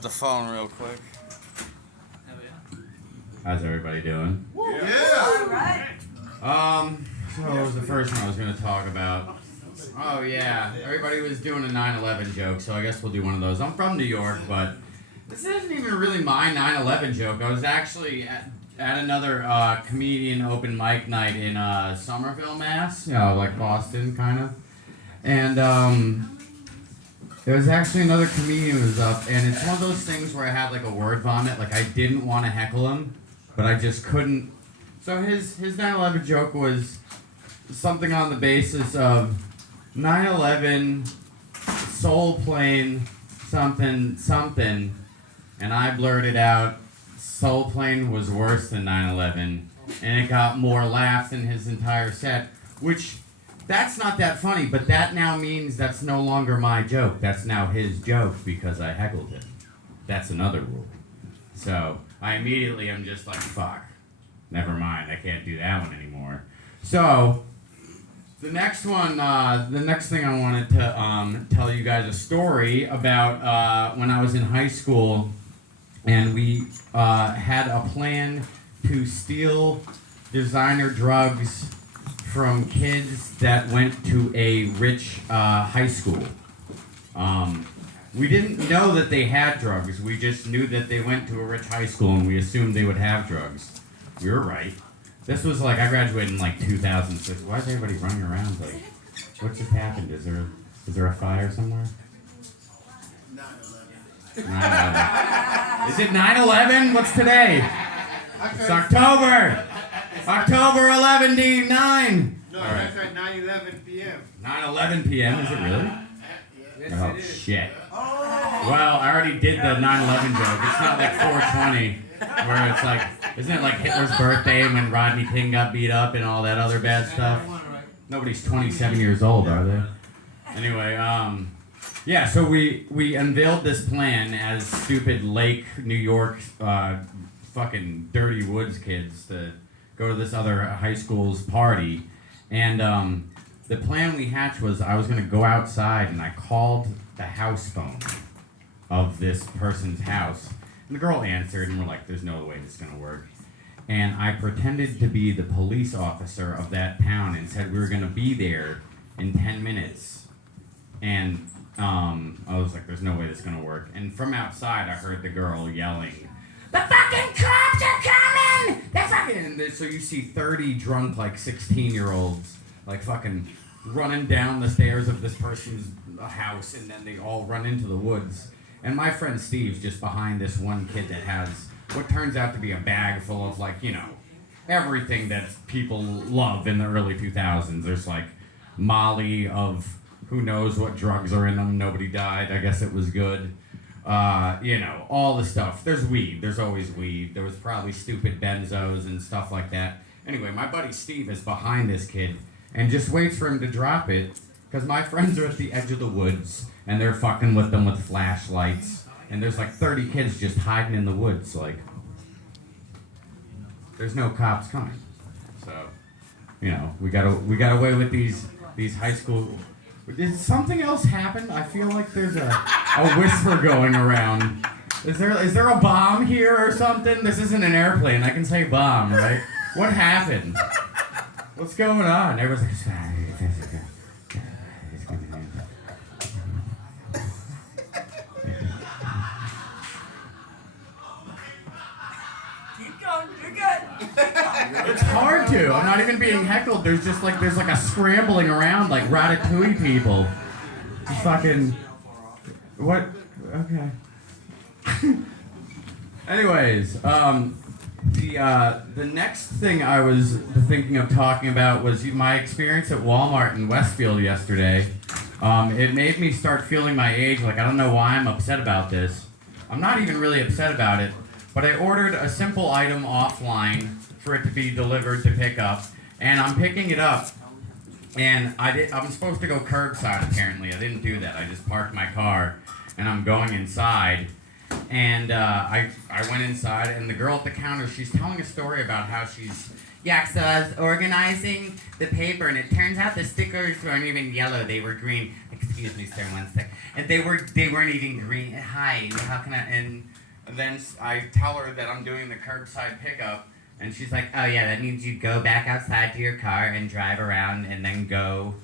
The phone real quick. How's everybody doing? Yeah. So what was the first one I was going to talk about? Oh yeah, everybody was doing a 9/11 joke, so I guess we'll do one of those. I'm from New York, but this isn't even really my 9/11 joke. I was actually at another comedian open mic night in Somerville, Mass. Like Boston, kind of. And there was actually another comedian who was up, and it's one of those things where I had like a word vomit. Like I didn't want to heckle him, but I just couldn't. So his 9/11 joke was something on the basis of 9/11, soul plane, something, and I blurted out, soul plane was worse than 9/11, and it got more laughs in his entire set, which, that's not that funny, but that now means that's no longer my joke. That's now his joke because I heckled him. That's another rule. So I immediately am just like, fuck, never mind, I can't do that one anymore. So the next one, the next thing I wanted to tell you guys a story about when I was in high school, and we had a plan to steal designer drugs from kids that went to a rich high school. We didn't know that they had drugs. We just knew that they went to a rich high school, and we assumed they would have drugs. We were right. This was like, I graduated in like 2006. Why is everybody running around? Like, what just happened? Is there a fire somewhere? 9/11. Is it 9/11? What's today? It's October. October 11, D9. No, All right. that's at 9:11 p.m. 9/11 p.m. Is it really? Yes, Oh it is. shit. Well, I already did the 9/11 joke. It's not like 420, where it's like, isn't it like Hitler's birthday and when Rodney King got beat up and all that other bad stuff? Nobody's 27 years old, are they? Anyway, yeah. So we unveiled this plan as stupid Lake, New York, fucking dirty woods kids to go to this other high school's party, and the plan we hatched was I was gonna go outside and I called the house phone of this person's house, and the girl answered, and we're like, "There's no way this is gonna work." And I pretended to be the police officer of that town and said we were gonna be there in 10 minutes, and I was like, "There's no way this is gonna work." And from outside, I heard the girl yelling, "The fucking cops are coming! They're fucking..." And so you see 30 drunk, like 16-year-olds, like fucking running down the stairs of this person's house, and then they all run into the woods. And my friend Steve's just behind this one kid that has what turns out to be a bag full of, like, you know, everything that people love in the early 2000s. There's like Molly of who knows what drugs are in them. Nobody died. I guess it was good. You know, all the stuff. There's weed. There's always weed. There was probably stupid benzos and stuff like that. Anyway, my buddy Steve is behind this kid and just waits for him to drop it, because my friends are at the edge of the woods and they're fucking with them with flashlights. And there's like 30 kids just hiding in the woods. Like, there's no cops coming. So, you know, we got away with these high school. Did something else happen? I feel like there's a whisper going around. Is there a bomb here or something? This isn't an airplane. I can say bomb, right? What happened? What's going on? Everyone's like, Keep going, you're good. it's hard to. I'm not even being heckled. There's like a scrambling around like Ratatouille people. Just fucking what? Okay. Anyways, the next thing I was thinking of talking about was my experience at Walmart in Westfield yesterday. It made me start feeling my age. Like, I don't know why I'm upset about this. I'm not even really upset about it, but I ordered a simple item offline for it to be delivered to pick up, and I'm picking it up, and I'm supposed to go curbside apparently. I didn't do that. I just parked my car, and I'm going inside. And I went inside, and the girl at the counter, she's telling a story about how she's Yeah, so I was organizing the paper, and it turns out the stickers weren't even yellow; they were green. Excuse me, sir, one sec. And they weren't even green. Hi, how can I? And then I tell her that I'm doing the curbside pickup, and she's like, "Oh yeah, that means you go back outside to your car and drive around, and then go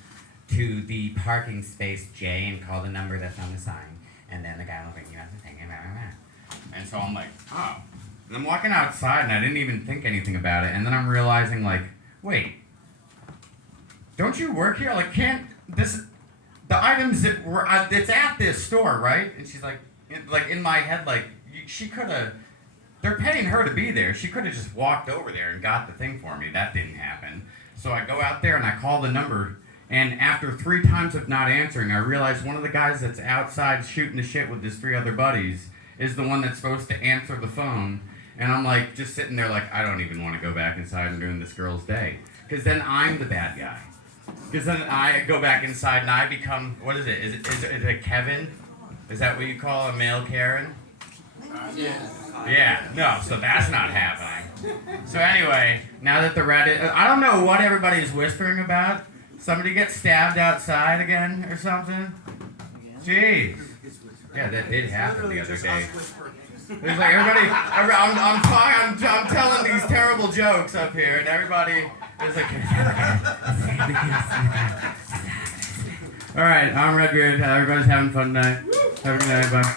to the parking space J and call the number that's on the sign, and then the guy will bring you out the thing." And so I'm like, oh. And I'm walking outside, and I didn't even think anything about it. And then I'm realizing, like, wait, don't you work here? Like, can't this, the items that were, it's at this store, right? And she's like in my head, like, she could have, they're paying her to be there. She could have just walked over there and got the thing for me. That didn't happen. So I go out there and I call the number. And after 3 times of not answering, I realize one of the guys that's outside shooting the shit with his 3 other buddies is the one that's supposed to answer the phone. And I'm like, just sitting there like, I don't even want to go back inside and ruin this girl's day. Because then I'm the bad guy. Because then I go back inside and I become, what is it? Is it Kevin? Is that what you call a male Karen? Yeah. Yeah, no, so that's not happening. So anyway, now that the Reddit, I don't know what everybody's whispering about. Somebody gets stabbed outside again or something? Jeez. Yeah, that did happen the other day. There's like everybody, I'm telling these terrible jokes up here, and everybody is like, all right, I'm Redbeard. Everybody's having fun tonight. Have a good night, bye.